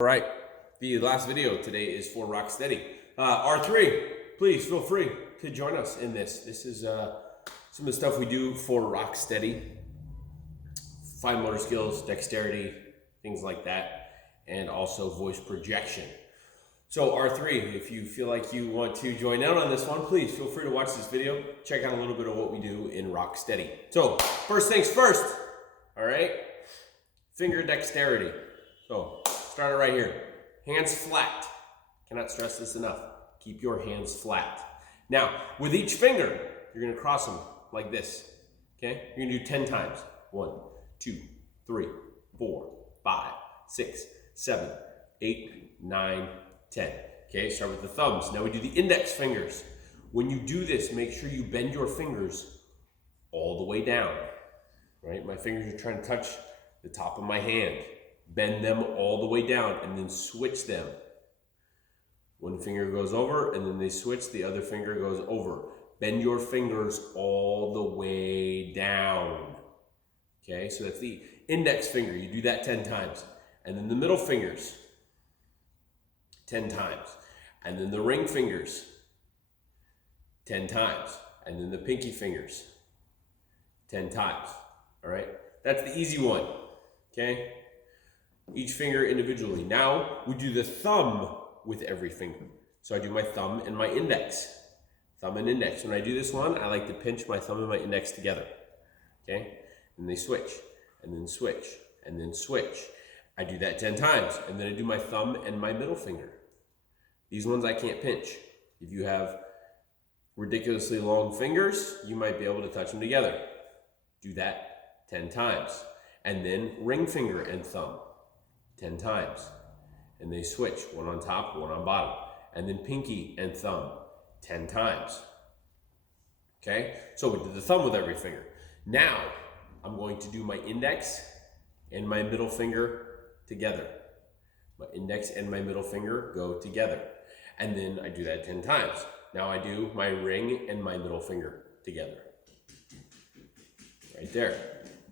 All right, the last video today is for Rocksteady. R3, please feel free to join us in this. This is some of the stuff we do for Rocksteady. Fine motor skills, dexterity, things like that, and also voice projection. So R3, if you feel like you want to join out on this one, please feel free to watch this video. Check out a little bit of what we do in Rocksteady. So first things first, all right, finger dexterity. So start it right here. Hands flat. Cannot stress this enough. Keep your hands flat. Now, with each finger, you're going to cross them like this. Okay? You're going to do 10 times. 1, 2, 3, 4, 5, 6, 7, 8, 9, 10. Okay? Start with the thumbs. Now we do the index fingers. When you do this, make sure you bend your fingers all the way down. Right? My fingers are trying to touch the top of my hand. Bend them all the way down and then switch them. One finger goes over and then they switch, the other finger goes over. Bend your fingers all the way down. Okay, so that's the index finger. You do that 10 times. And then the middle fingers, 10 times. And then the ring fingers, 10 times. And then the pinky fingers, 10 times. All right, that's the easy one. Okay. Each finger individually. Now we do the thumb with every finger. So I do my thumb and my index. Thumb and index. When I do this one, I like to pinch my thumb and my index together. Okay? And they switch, and then switch, and then switch. I do that 10 times, and then I do my thumb and my middle finger. These ones I can't pinch. If you have ridiculously long fingers, you might be able to touch them together. Do that 10 times. And then ring finger and thumb. 10 times, and they switch, one on top, one on bottom, and then pinky and thumb 10 times. Okay, so we did the thumb with every finger. Now I'm going to do my index and my middle finger together. My index and my middle finger go together, and then I do that 10 times. Now I do my ring and my middle finger together. Right there.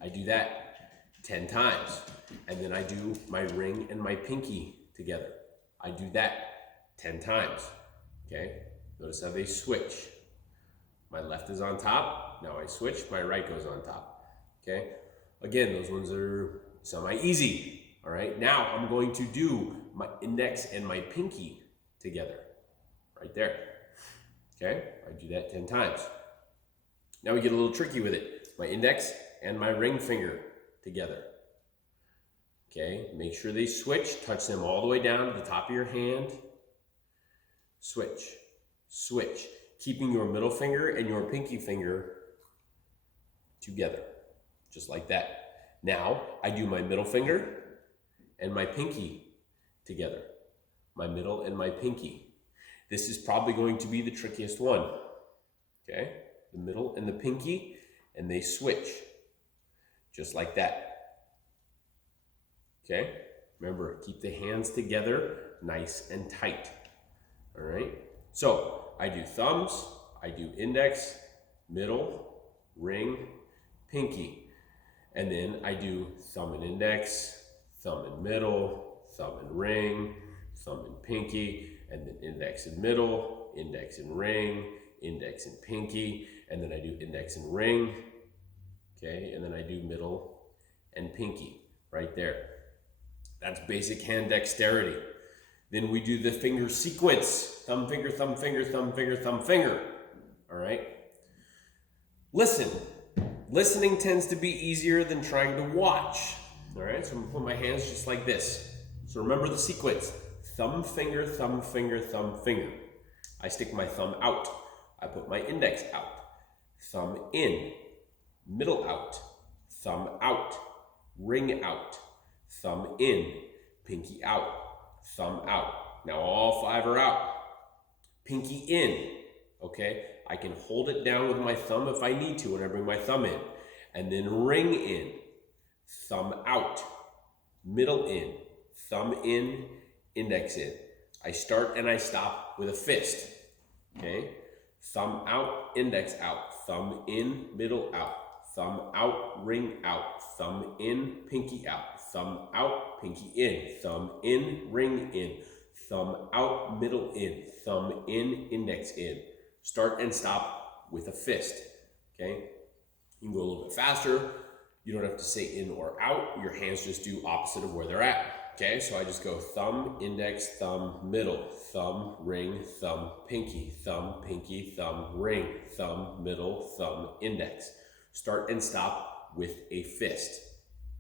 I do that 10 times. And then I do my ring and my pinky together. I do that 10 times. Okay? Notice how they switch. My left is on top. Now I switch. My right goes on top. Okay? Again, those ones are semi-easy. All right? Now I'm going to do my index and my pinky together. Right there. Okay? I do that 10 times. Now we get a little tricky with it. My index and my ring finger together. Okay, make sure they switch, touch them all the way down to the top of your hand. Switch, switch, keeping your middle finger and your pinky finger together, just like that. Now, I do my middle finger and my pinky together. My middle and my pinky. This is probably going to be the trickiest one. Okay, the middle and the pinky, and they switch, just like that. Okay, remember, keep the hands together nice and tight. All right, so I do thumbs, I do index, middle, ring, pinky, and then I do thumb and index, thumb and middle, thumb and ring, thumb and pinky, and then index and middle, index and ring, index and pinky, and then I do index and ring, okay, and then I do middle and pinky right there. That's basic hand dexterity. Then we do the finger sequence. Thumb, finger, thumb, finger, thumb, finger, thumb, finger. All right? Listen. Listening tends to be easier than trying to watch. All right? So I'm going to put my hands just like this. So remember the sequence. Thumb, finger, thumb, finger, thumb, finger. I stick my thumb out. I put my index out. Thumb in. Middle out. Thumb out. Ring out. Thumb in, pinky out, thumb out. Now all 5 are out. Pinky in, okay? I can hold it down with my thumb if I need to when I bring my thumb in. And then ring in, thumb out, middle in, thumb in, index in. I start and I stop with a fist, okay? Thumb out, index out, thumb in, middle out. Thumb out, ring out, thumb in, pinky out, thumb out, pinky in, thumb in, ring in, thumb out, middle in, thumb in, index in. Start and stop with a fist, okay? You can go a little bit faster. You don't have to say in or out. Your hands just do opposite of where they're at, okay? So I just go thumb, index, thumb, middle, thumb, ring, thumb, pinky, ring, thumb, middle, thumb, index. Start and stop with a fist,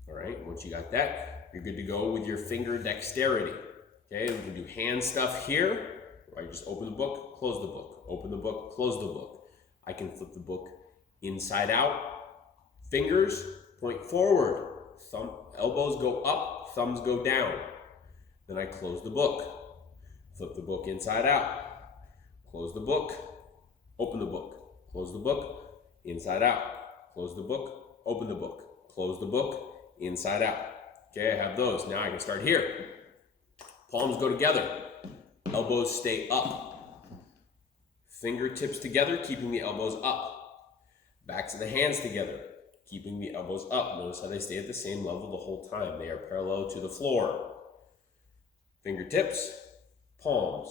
all right? Once you got that, you're good to go with your finger dexterity, okay? We can do hand stuff here, where I just open the book, close the book, open the book, close the book. I can flip the book inside out, fingers point forward, elbows go up, thumbs go down. Then I close the book, flip the book inside out, close the book, open the book, close the book, inside out, close the book, open the book, close the book, inside out. Okay, I have those. Now I can start here. Palms go together, elbows stay up. Fingertips together, keeping the elbows up. Backs of the hands together, keeping the elbows up. Notice how they stay at the same level the whole time. They are parallel to the floor. Fingertips, palms.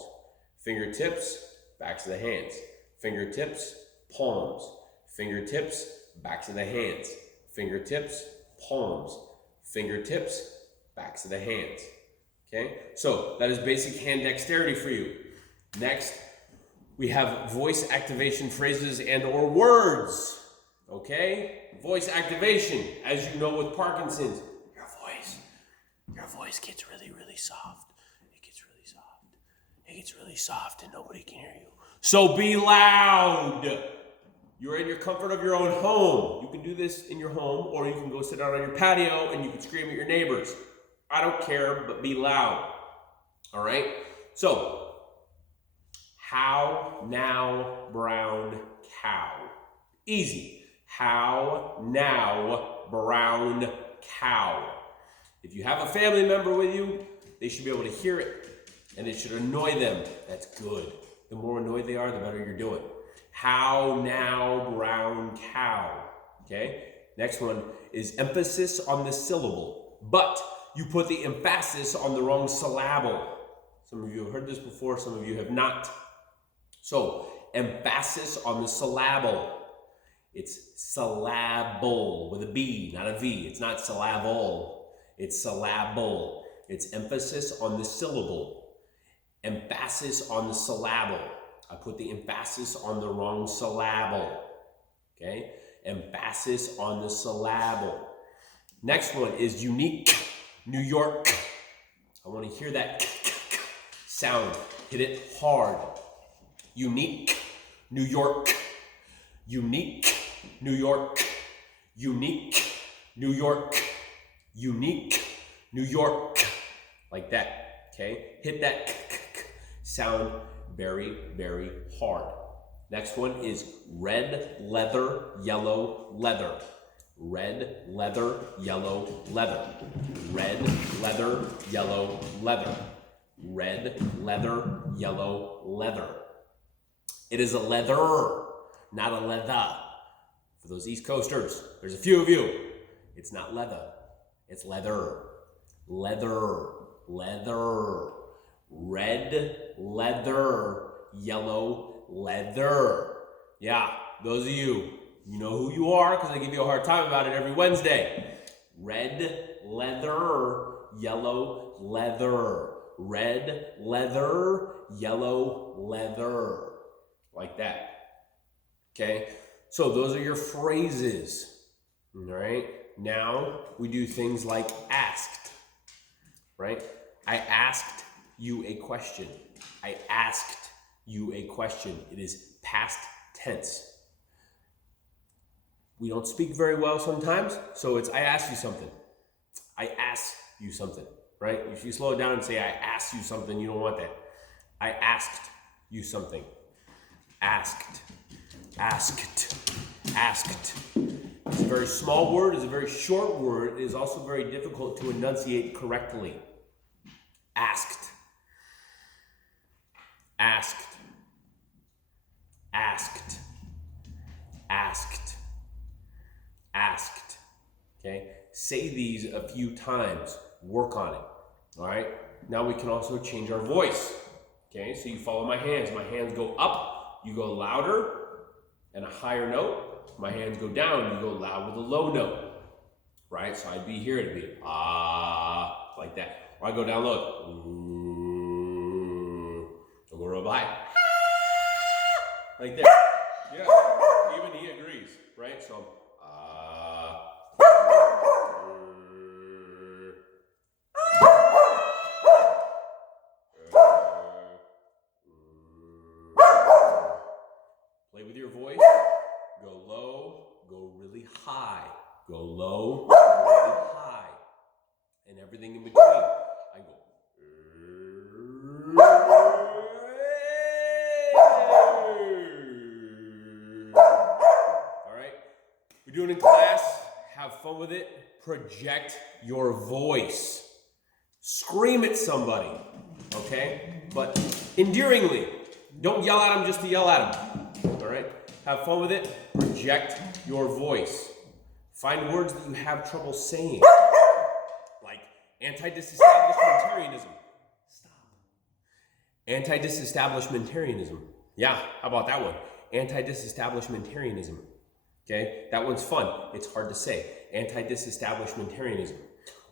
Fingertips, backs of the hands. Fingertips, palms. Fingertips, backs of the hands. Fingertips, palms. Fingertips, backs of the hands. Okay, so that is basic hand dexterity for you. Next, we have voice activation phrases and or words. Okay, voice activation. As you know with Parkinson's, your voice gets really, really soft. It gets really soft. It gets really soft and nobody can hear you. So be loud. You're in your comfort of your own home. You can do this in your home, or you can go sit out on your patio and you can scream at your neighbors. I don't care, but be loud. All right? So, how now, brown cow? Easy. How now, brown cow? If you have a family member with you, they should be able to hear it, and it should annoy them. That's good. The more annoyed they are, the better you're doing. How now, brown cow? Okay? Next one is emphasis on the syllable, but you put the emphasis on the wrong syllable. Some of you have heard this before, some of you have not. So, emphasis on the syllable. It's syllable with a B, not a V. It's not syllable. It's syllable. It's emphasis on the syllable. Emphasis on the syllable. I put the emphasis on the wrong syllable. Okay? Emphasis on the syllable. Next one is unique. New York. I want to hear that sound. Hit it hard. Unique. New York. Unique. New York. Unique. New York. Unique. New York. Like that. Okay? Hit that sound very, very hard. Next one is red leather, yellow leather. Red leather, yellow leather. Red leather, yellow leather. Red leather, yellow leather. It is a leather, not a leather. For those East Coasters, there's a few of you. It's not leather, it's leather. Leather, leather. Red leather, yellow leather. Yeah, those of you, you know who you are because I give you a hard time about it every Wednesday. Red leather, yellow leather. Red leather, yellow leather. Like that. Okay? So those are your phrases. All right? Now we do things like asked. Right? I asked you a question. I asked you a question. It is past tense. We don't speak very well sometimes, so it's I asked you something. I asked you something, right? If you slow it down and say I asked you something, you don't want that. I asked you something. Asked. Asked. Asked. It's a very small word, it's a very short word, it is also very difficult to enunciate correctly. Asked. Asked. Asked. Asked. Asked. Okay? say these a few times. Work on it. All right. Now we can also change our voice. Okay. So you follow my hands. My hands go up. You go louder and a higher note. My hands go down. You go loud with a low note. Right. So I'd be here. It'd be ah, like that. Or I go down low. Ooh. Or go real high. Like there. Yeah. Even he agrees. Right. So play with your voice. Go low, go really high. Go low, go really high. And everything in between. I go. All right. We do it in class. Have fun with it. Project your voice. Scream at somebody. Okay? But endearingly. Don't yell at them just to yell at them. All right? Have fun with it. Project your voice. Find words that you have trouble saying. Like anti-disestablishmentarianism. Stop. Anti-disestablishmentarianism. Yeah, how about that one? Anti-disestablishmentarianism. Okay? That one's fun. It's hard to say. Anti-disestablishmentarianism.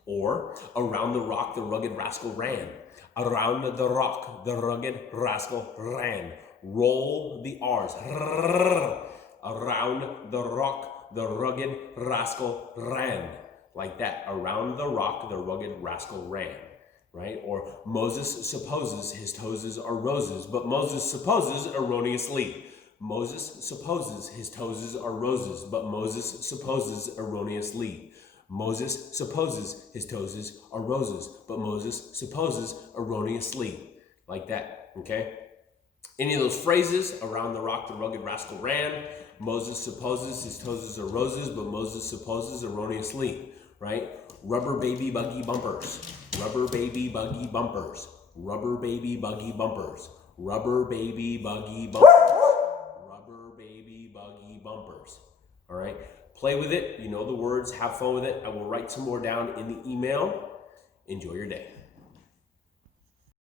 Or around the rock, the rugged rascal ran. Around the rock, the rugged rascal ran. Roll the R's. Around the rock, the rugged rascal ran. Like that. Around the rock, the rugged rascal ran. Right? Or Moses supposes his toes are roses, but Moses supposes erroneously. Moses supposes his toes are roses, but Moses supposes erroneously. Moses supposes his toes are roses, but Moses supposes erroneously. Like that, okay? Any of those phrases, around the rock the rugged rascal ran, Moses supposes his toes are roses, but Moses supposes erroneously, right? Rubber baby buggy bumpers, rubber baby buggy bumpers, rubber baby buggy bumpers, rubber baby buggy bumpers, rubber baby buggy bumpers, all right? Play with it. You know the words. Have fun with it. I will write some more down in the email. Enjoy your day.